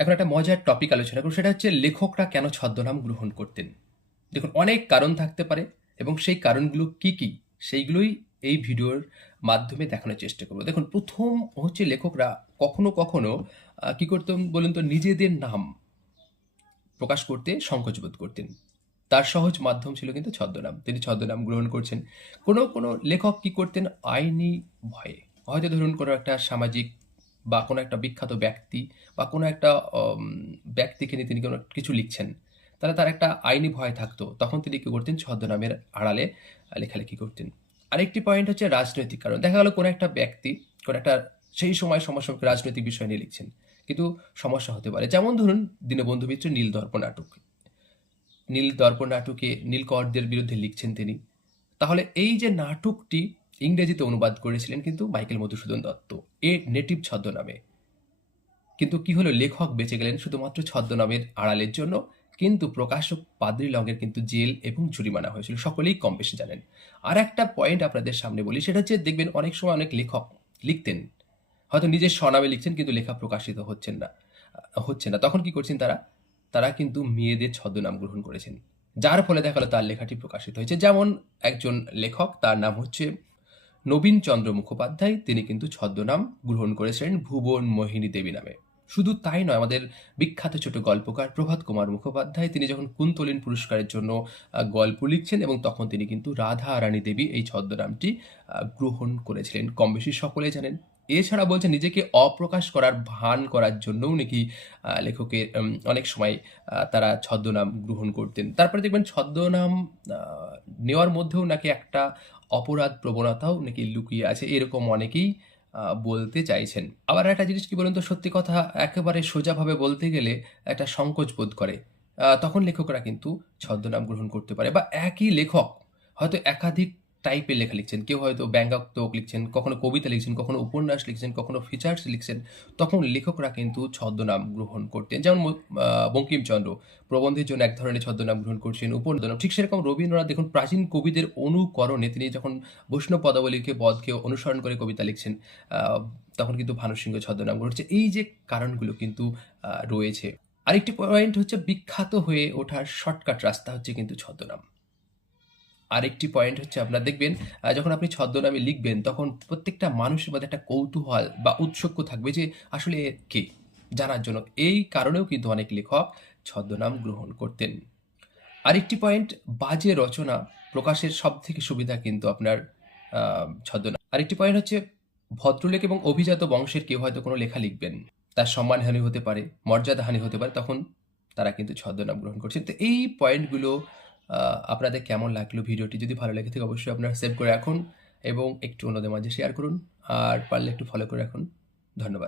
এখন একটা মজার টপিক আলোচনা করব, সেটা হচ্ছে লেখকরা কেন ছদ্মনাম গ্রহণ করতেন। দেখুন, অনেক কারণ থাকতে পারে এবং সেই কারণগুলো কি, কি সেইগুলোই এই ভিডিওর মাধ্যমে দেখানোর চেষ্টা করব। দেখুন, ১ম হচ্ছে লেখকরা কখনো, কখনো কি করতেন বলুন তো? নিজেদের নাম প্রকাশ করতে সংকোচ বোধ করতেন। তার সহজ মাধ্যম ছিল কিন্তু ছদ্মনাম। তিনি ছদ্মনাম গ্রহণ করছেন। কোনো লেখক কি করতেন? আইনি ভয়ে। হয়তো ধরুন কোনো একটা সামাজিক বা কোনো একটা বিখ্যাত ব্যক্তি বা কোনো একটা অম ব্যক্তিকে নিয়ে তিনি কোনো কিছু লিখছেন। তাহলে তার একটা আইনি ভয় থাকতো। তখন তিনি কি করতেন? ছদ্মনামের আড়ালে লেখালেখি করতেন। আরেকটি পয়েন্ট হচ্ছে রাজনৈতিক কারণ। দেখা গেল কোনো একটা ব্যক্তি, কোনো একটা সেই সময় সমসাময়িক রাজনৈতিক বিষয় নিয়ে লিখছেন। কিন্তু সমস্যা হতে পারে। যেমন ধরুন, দীনবন্ধু মিত্রের নীলদর্প নাটক। নীলদর্প নাটকে নীলকরদের বিরুদ্ধে লিখছেন তিনি। তাহলে এই যে নাটকটি ইংরেজিতে অনুবাদ করেছিলেন কিন্তু মাইকেল মধুসূদন দত্ত, নেটিভ ছদ্মনামে। কিন্তু কি হলো? লেখক বেঁচে গেলেন শুধুমাত্র ছদ্মনামের আড়ালের জন্য। কিন্তু প্রকাশক পাদ্রী লংয়ের কিন্তু জেল এবং জরিমানা হয়েছিল। সকলেই কম বেশি জানেন। আরেকটা পয়েন্ট আপনাদের সামনে বলি, সেটা হচ্ছে দেখবেন অনেক সময় অনেক লেখক লিখতেন। হয়তো নিজের স্বনামে লিখছেন কিন্তু লেখা প্রকাশিত হচ্ছে না। তখন কি করছেন তারা? তারা কিন্তু মেয়েদের ছদ্মনাম গ্রহণ করেছেন। যার ফলে দেখা গেল তার লেখাটি প্রকাশিত হয়েছে। যেমন একজন লেখক, তার নাম হচ্ছে নবীনচন্দ্র মুখোপাধ্যায়। তিনি কিন্তু ছদ্মনাম গ্রহণ করেছিলেন ভুবন মোহিনী দেবী নামে। শুধু তাই নয়, আমাদের বিখ্যাত ছোট গল্পকার প্রভাত কুমার মুখোপাধ্যায়, তিনি যখন কুন্তলীন পুরস্কারের জন্য গল্প লিখছেন, এবং তখন তিনি কিন্তু রাধা রানী দেবী এই ছদ্মনামটি গ্রহণ করেছিলেন। কমবেশি সকলেই জানেন। এছাড়া বলছেন নিজেকে অপ্রকাশ করার ভান করার জন্যও নাকি লেখকের অনেক সময় তারা ছদ্মনাম গ্রহণ করতেন। তারপরে দেখবেন ছদ্মনাম আ নেওয়ার মধ্যেও নাকি একটা অপরাধ প্রবণতাও নাকি লুকিয়ে আছে। এরকম অনেকেই বলতে চাইছেন। আবার একটা জিনিস কি বলুন তো? সত্যি কথা একেবারে সোজাভাবে বলতে গেলে একটা সংকোচ বোধ করে। তখন লেখকরা কিন্তু ছদ্মনাম গ্রহণ করতে পারে, বা একই লেখক হয়তো একাধিক টাইপের লেখা লিখছেন। কেউ হয়তো ব্যঙ্গাত্মক লিখছেন, কখনো কবিতা লিখছেন, কখনো উপন্যাস লিখছেন, কখনো ফিচার্স লিখছেন। তখন লেখকরা কিন্তু ছদ্মনাম গ্রহণ করতেন। যেমন বঙ্কিমচন্দ্র প্রবন্ধের জন্য এক ধরনের ছদ্মনাম গ্রহণ করছেন, উপন্যাস। ঠিক সেরকম রবীন্দ্রনাথ দেখুন, প্রাচীন কবিদের অনুকরণে তিনি যখন বৈষ্ণব পদাবলীকে পদকে অনুসরণ করে কবিতা লিখছেন, আ তখন কিন্তু ভানু সিংহ ছদ্মনাম গ্রহণ করছে। এই যে কারণগুলো কিন্তু রয়েছে। আরেকটি পয়েন্ট হচ্ছে বিখ্যাত হয়ে ওঠার শর্টকাট রাস্তা হচ্ছে কিন্তু ছদ্মনাম। আরেকটি পয়েন্ট হচ্ছে আপনার দেখবেন যখন আপনি ছদ্মনামে লিখবেন, তখন প্রত্যেকটা মানুষের মধ্যে একটা কৌতূহল বা ঔৎসুক্য থাকবে যে আসলে এ কে? জানার জন্য। এই কারণেও কিন্তু অনেক লেখক ছদ্মনাম গ্রহণ করতেন। আরেকটি পয়েন্ট, বাজে রচনা প্রকাশের সবথেকে সুবিধা কিন্তু আপনার আ ছদ্মনাম। আরেকটি পয়েন্ট হচ্ছে ভদ্রলোক এবং অভিজাত বংশের কেউ হয়তো কোনো লেখা লিখবেন। তার সম্মানহানি হতে পারে, মর্যাদাহানি হতে পারে, তখন তারা কিন্তু ছদ্মনাম গ্রহণ করছেন। তো এই পয়েন্টগুলো আ আপনাদের কেমন লাগলো? ভিডিওটি যদি ভালো লেগে থাকে অবশ্যই আপনারা সেভ করে রাখুন এবং একটু অন্যদের মাঝে শেয়ার করুন। আর পারলে একটু ফলো করে রাখুন। ধন্যবাদ।